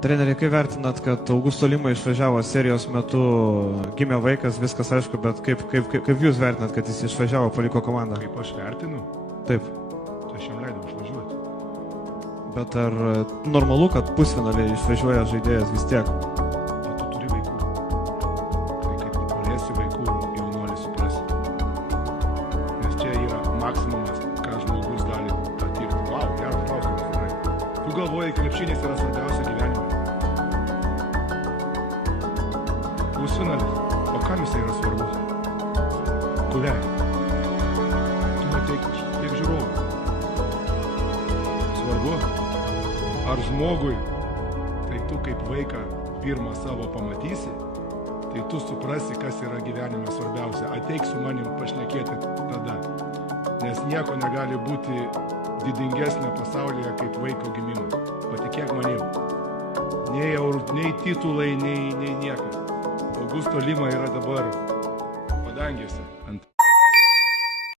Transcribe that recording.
Treneri, kaip vertinat, kad Augusto Lima išvažiavo serijos metu, gimė vaikas, viskas aišku, bet kaip jūs vertinat, kad jis išvažiavo, paliko komandą? Kaip aš vertinu? Taip. Tai aš jam leidau išvažiuoti. Bet ar normalu, kad pusfinaliai išvažiuoja žaidėjas vis tiek? Bet tu turi vaikų. Tai kaip turėsi vaikų, jaunuolį suprasi. Nes čia yra maksimumas, ką žmogus gali patirti. Vau, geras klausimas, tikrai. Tu galvoji, krepšinis yra svarbiausia gyvenime. Pusfinalis. O kam jisai yra svarbus? Kuriai? Tu matai tiek žiūrovų. Svarbu, ar žmogui, tai tu kaip vaiką pirmą savo pamatysi, tai tu suprasi, kas yra gyvenime svarbiausia. Ateik su manim pašnekėti tada. Nes nieko negali būti didingesnio pasaulyje kaip vaiko gimimas. Patikėk manim. Nei titulai, nei niekas. Augusto Lima yra dabar padangėse.